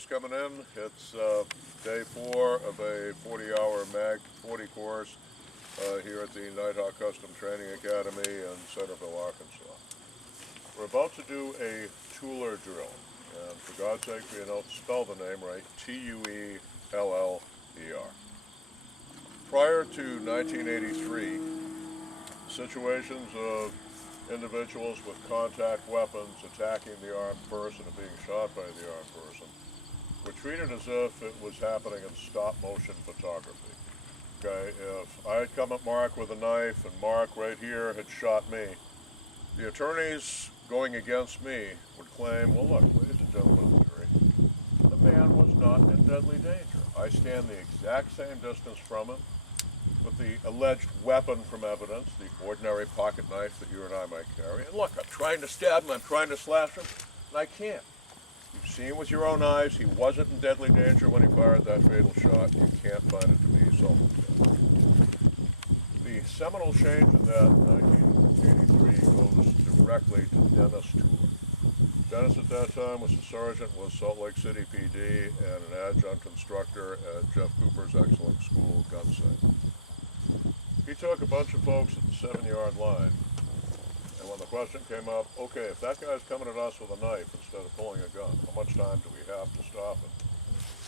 just coming in, it's day 4 of a 40-hour MAG 40 course here at the Nighthawk Custom Training Academy in Centerville, Arkansas. We're about to do a Tueller drill, and for God's sake, you know, spell the name right, T-U-E-L-L-E-R. Prior to 1983, situations of individuals with contact weapons attacking the armed person and being shot by the armed person were treated as if it was happening in stop-motion photography. Okay, if I had come at Mark with a knife and Mark right here had shot me, the attorneys going against me would claim, well look, ladies and gentlemen of the jury, the man was not in deadly danger. I stand the exact same distance from him, with the alleged weapon from evidence, the ordinary pocket knife that you and I might carry. And look, I'm trying to stab him, I'm trying to slash him, and I can't. You've seen with your own eyes, he wasn't in deadly danger when he fired that fatal shot. You can't find it to be self-defense. The seminal change in that 1983 goes directly to Dennis Tueller. Dennis at that time was a sergeant with Salt Lake City PD and an adjunct instructor at Jeff Cooper's excellent school, gun sight. He took a bunch of folks at the 7-yard line, and when the question came up, okay, if that guy's coming at us with a knife instead of pulling a gun, how much time do we have to stop him?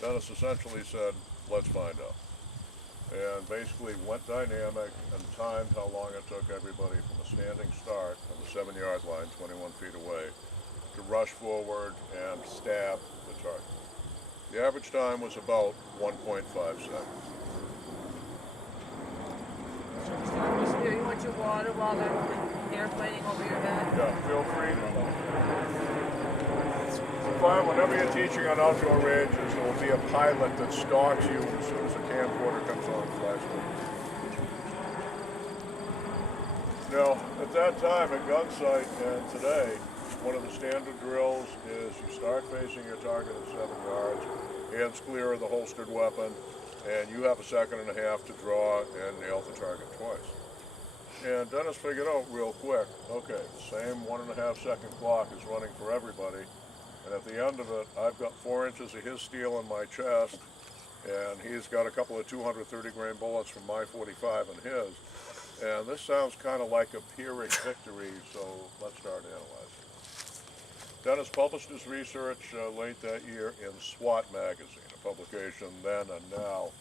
Dennis essentially said, let's find out. And basically went dynamic and timed how long it took everybody from a standing start on the 7-yard line, 21 feet away, to rush forward and stab the target. The average time was about 1.5 seconds. You want your water while they're airplaning over your head? Yeah, feel free to. Fine, whenever you're teaching on outdoor ranges, there will be a pilot that stalks you as soon as a camcorder comes on flashlight. Now, at that time at gun sight and today, one of the standard drills is you start facing your target at 7 yards, hands clear of the holstered weapon, and you have a second and a half to draw and nail the target twice. And Dennis figured out real quick, okay, same 1.5 second clock is running for everybody, and at the end of it, I've got 4 inches of his steel in my chest, and he's got a couple of 230 grain bullets from my 45 in his, and this sounds kind of like a Pyrrhic victory, so let's start analyzing. Dennis published his research late that year in SWAT magazine, a publication then and now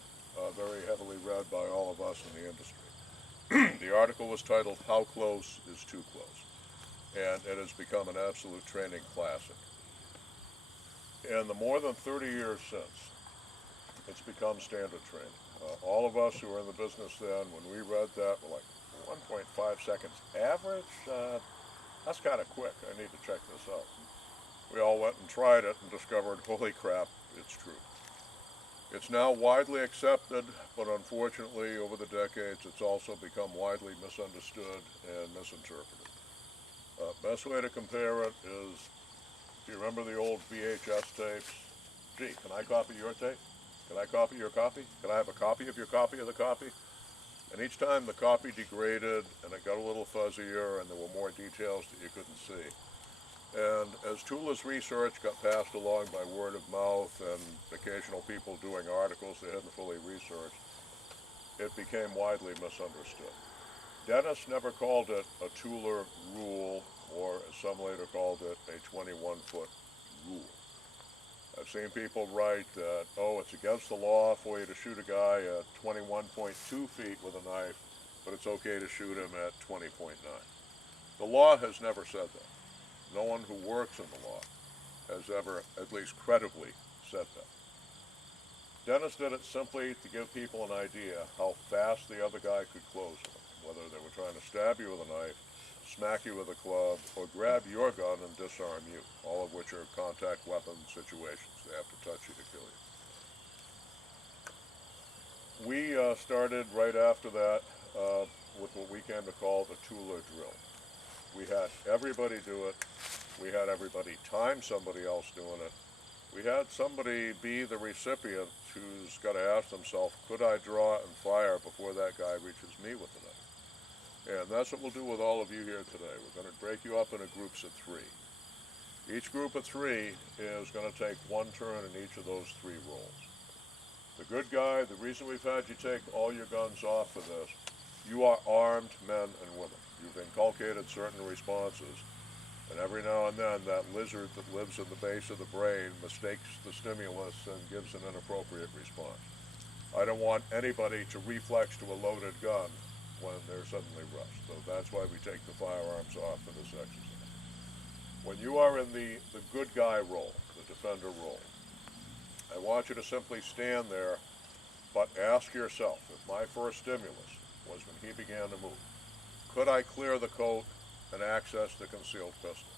very heavily read by all of us in the industry. The article was titled, How Close is Too Close? And it has become an absolute training classic. In the more than 30 years since, it's become standard training. All of us who were in the business then, when we read that, were like, 1.5 seconds average? That's kind of quick. I need to check this out. We all went and tried it and discovered, holy crap, it's true. It's now widely accepted, but unfortunately, over the decades, it's also become widely misunderstood and misinterpreted. Best way to compare it is, do you remember the old VHS tapes? Gee, can I copy your tape? Can I copy your copy? Can I have a copy of your copy of the copy? And each time the copy degraded and it got a little fuzzier and there were more details that you couldn't see. And as Tueller's research got passed along by word of mouth and occasional people doing articles they hadn't fully researched, it became widely misunderstood. Dennis never called it a Tueller rule, or as some later called it, a 21-foot rule. I've seen people write that, oh, it's against the law for you to shoot a guy at 21.2 feet with a knife, but it's okay to shoot him at 20.9. The law has never said that. No one who works in the law has ever, at least credibly, said that. Dennis did it simply to give people an idea how fast the other guy could close with him, whether they were trying to stab you with a knife, smack you with a club, or grab your gun and disarm you, all of which are contact weapon situations. They have to touch you to kill you. We started right after that with what we came to call the Tueller drill. We had everybody do it. We had everybody time somebody else doing it. We had somebody be the recipient who's got to ask themselves, could I draw and fire before that guy reaches me with the knife? And that's what we'll do with all of you here today. We're going to break you up into groups of 3. Each group of 3 is going to take 1 turn in each of those 3 rolls. The good guy, the reason we've had you take all your guns off for this, you are armed men and women. You've inculcated certain responses, and every now and then that lizard that lives in the base of the brain mistakes the stimulus and gives an inappropriate response. I don't want anybody to reflex to a loaded gun when they're suddenly rushed, so that's why we take the firearms off for this exercise. When you are in the good guy role, the defender role, I want you to simply stand there, but ask yourself, if my first stimulus was when he began to move, could I clear the coat and access the concealed pistol?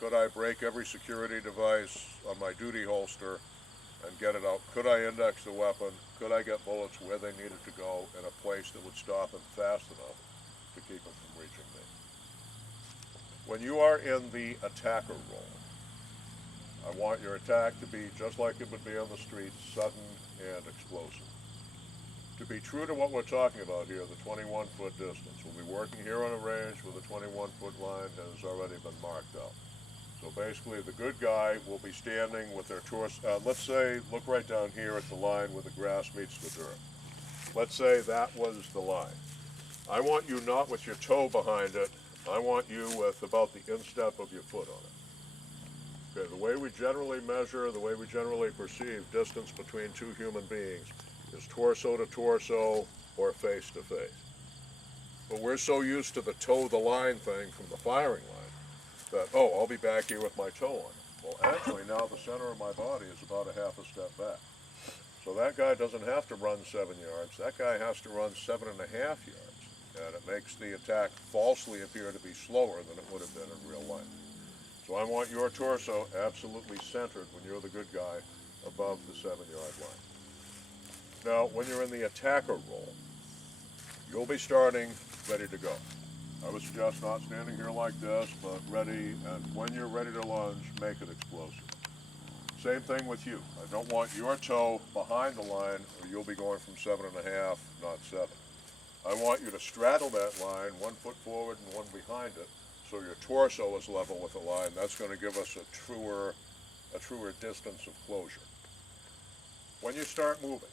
Could I break every security device on my duty holster and get it out? Could I index the weapon? Could I get bullets where they needed to go in a place that would stop him fast enough to keep him from reaching me? When you are in the attacker role, I want your attack to be just like it would be on the street, sudden and explosive. To be true to what we're talking about here, the 21-foot distance, we'll be working here on a range with a 21-foot line that has already been marked out. So basically, the good guy will be standing with their torso, let's say, look right down here at the line where the grass meets the dirt. Let's say that was the line. I want you not with your toe behind it, I want you with about the instep of your foot on it. Okay, the way we generally measure, the way we generally perceive distance between 2 human beings is torso to torso or face to face. But we're so used to the toe the line thing from the firing line that, oh, I'll be back here with my toe on it. Well, actually now the center of my body is about a half a step back. So that guy doesn't have to run 7 yards, that guy has to run 7.5 yards. And it makes the attack falsely appear to be slower than it would have been in real life. So I want your torso absolutely centered when you're the good guy above the 7-yard line. Now, when you're in the attacker role, you'll be starting ready to go. I would suggest not standing here like this, but ready, and when you're ready to lunge, make it explosive. Same thing with you. I don't want your toe behind the line, or you'll be going from 7.5, not 7. I want you to straddle that line, 1 foot forward and 1 behind it, so your torso is level with the line. That's going to give us a truer distance of closure. When you start moving,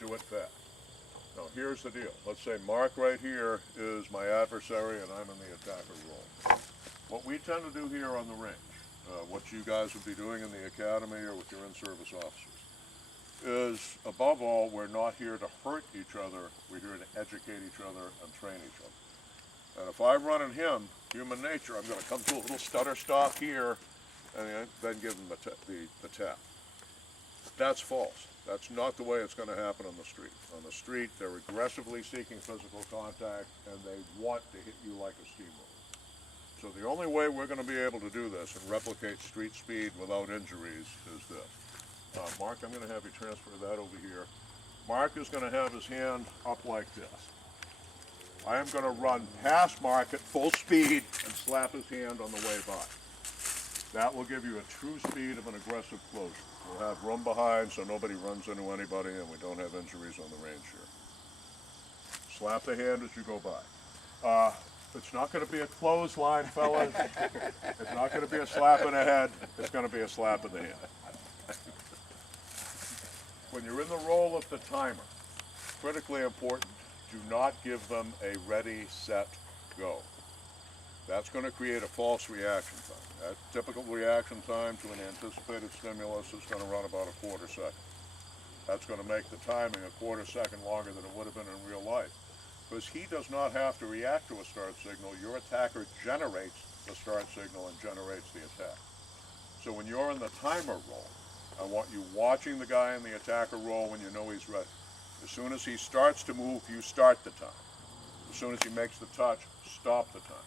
do it fast. Now here's the deal. Let's say Mark right here is my adversary and I'm in the attacker role. What we tend to do here on the range, what you guys would be doing in the academy or with your in-service officers, is above all, we're not here to hurt each other, we're here to educate each other and train each other. And if I run at him, human nature, I'm going to come to a little stutter stop here and then give him the tap. That's false. That's not the way it's going to happen on the street. On the street, they're aggressively seeking physical contact and they want to hit you like a steamroller. So the only way we're going to be able to do this and replicate street speed without injuries is this. Mark, I'm going to have you transfer that over here. Mark is going to have his hand up like this. I am going to run past Mark at full speed and slap his hand on the way by. That will give you a true speed of an aggressive closure. We'll have room behind so nobody runs into anybody and we don't have injuries on the range here. Slap the hand as you go by. It's not going to be a clothesline, fellas. It's not going to be a slap in the head. It's going to be a slap in the hand. When you're in the role of the timer, critically important, do not give them a ready, set, go. That's going to create a false reaction time. That typical reaction time to an anticipated stimulus is going to run about a quarter second. That's going to make the timing a quarter second longer than it would have been in real life. Because he does not have to react to a start signal. Your attacker generates the start signal and generates the attack. So when you're in the timer role, I want you watching the guy in the attacker role when you know he's ready. As soon as he starts to move, you start the time. As soon as he makes the touch, stop the time.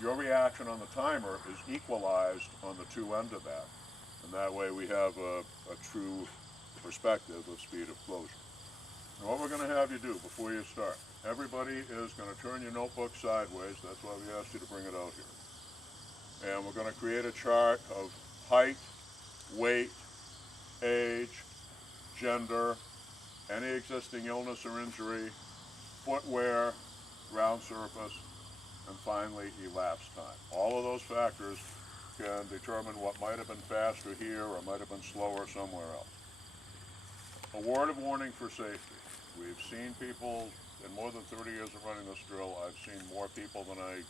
Your reaction on the timer is equalized on the two ends of that. And that way we have a true perspective of speed of closure. And what we're going to have you do before you start, everybody is going to turn your notebook sideways. That's why we asked you to bring it out here. And we're going to create a chart of height, weight, age, gender, any existing illness or injury, footwear, ground surface, and finally elapsed time. All of those factors can determine what might have been faster here or might have been slower somewhere else. A word of warning for safety. We've seen people, in more than 30 years of running this drill, I've seen more people than I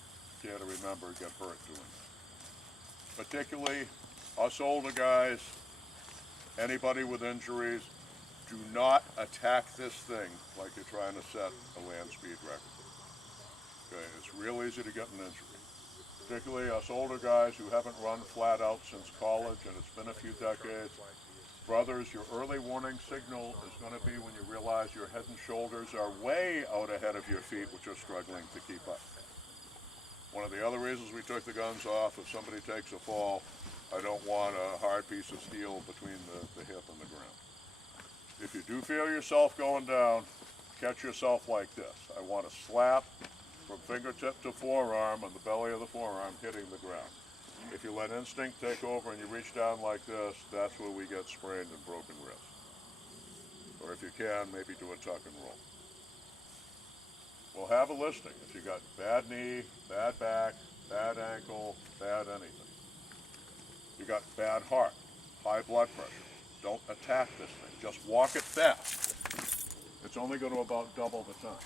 care to remember get hurt doing this. Particularly us older guys, anybody with injuries, do not attack this thing like you're trying to set a land speed record. Okay, it's real easy to get an injury. Particularly us older guys who haven't run flat out since college, and it's been a few decades. Brothers, your early warning signal is going to be when you realize your head and shoulders are way out ahead of your feet, which are struggling to keep up. One of the other reasons we took the guns off, if somebody takes a fall, I don't want a hard piece of steel between the hip and the ground. If you do feel yourself going down, catch yourself like this. I want a slap from fingertip to forearm on the belly of the forearm hitting the ground. If you let instinct take over and you reach down like this, that's where we get sprained and broken wrist. Or if you can, maybe do a tuck and roll. We'll have a listing if you got bad knee, bad back, bad ankle, bad anything. You got bad heart, high blood pressure. Don't attack this thing. Just walk it fast. It's only going to about double the time.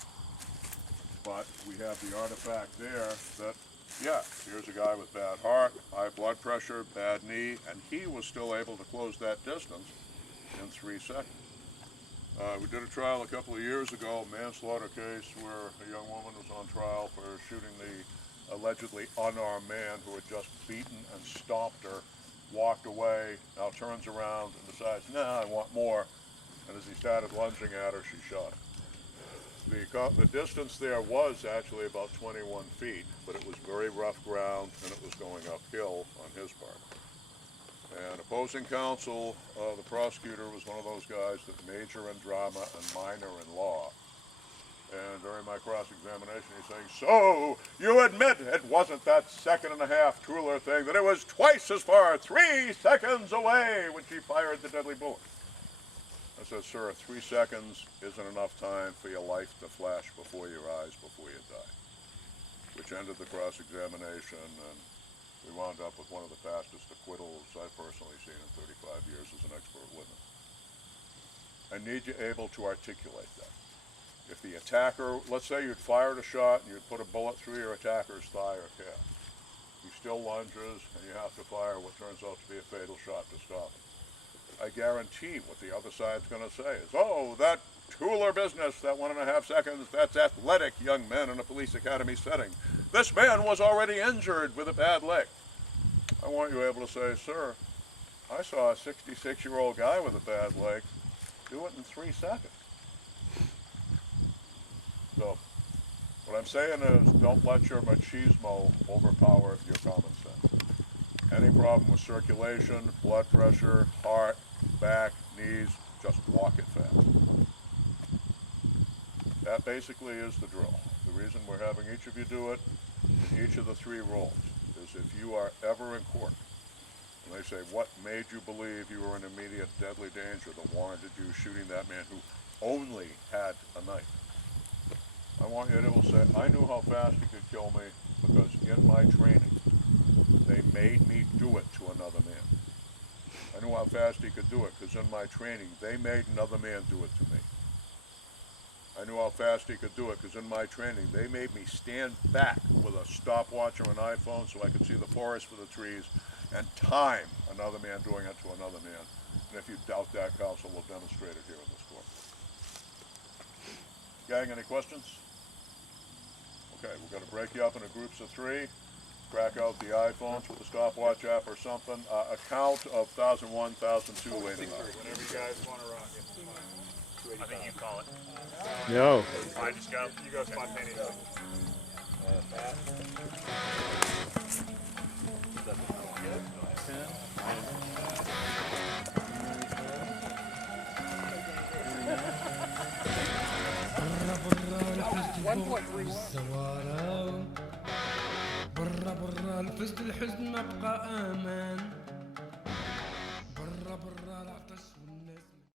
But we have the artifact there that, yeah, here's a guy with bad heart, high blood pressure, bad knee, and he was still able to close that distance in 3 seconds. We did a trial a couple of years ago, a manslaughter case where a young woman was on trial for shooting the allegedly unarmed man who had just beaten and stomped her, walked away, now turns around and decides, nah, I want more. And as he started lunging at her, she shot him. The distance there was actually about 21 feet, but it was very rough ground and it was going uphill on his part. And opposing counsel, the prosecutor, was one of those guys that major in drama and minor in law. And during my cross-examination, he's saying, so you admit it wasn't that 1.5 Tueller thing, that it was twice as far, 3 seconds away when she fired the deadly bullet. I said, sir, 3 seconds isn't enough time for your life to flash before your eyes before you die. Which ended the cross-examination, and we wound up with one of the fastest acquittals I've personally seen in 35 years as an expert witness. I need you able to articulate that. If the attacker, let's say you'd fired a shot and you'd put a bullet through your attacker's thigh or calf. He still lunges and you have to fire what turns out to be a fatal shot to stop him. I guarantee what the other side's going to say is, oh, that Tueller business, that 1.5 seconds, that's athletic young men in a police academy setting. This man was already injured with a bad leg. I want you able to say, sir, I saw a 66-year-old guy with a bad leg do it in 3 seconds. So, what I'm saying is, don't let your machismo overpower your common sense. Any problem with circulation, blood pressure, heart, back, knees, just walk it fast. That basically is the drill. The reason we're having each of you do it in each of the 3 roles is if you are ever in court, and they say, what made you believe you were in immediate deadly danger that warranted you shooting that man who only had a knife? I want you to be able to say, I knew how fast he could kill me because in my training, they made me do it to another man. I knew how fast he could do it because in my training, they made another man do it to me. I knew how fast he could do it because in my training, they made me stand back with a stopwatch or an iPhone so I could see the forest for the trees and time another man doing it to another man. And if you doubt that, counsel will demonstrate it here in this court. Gang, any questions? Okay, we're going to break you up into groups of 3. Crack out the iPhones with the stopwatch app or something. A count of 1001, 1002 leaning on. Whenever you guys want to rock it. I think you call it. No. I just go. You go spontaneously. برا برا الفزد الحزن ما بقى امان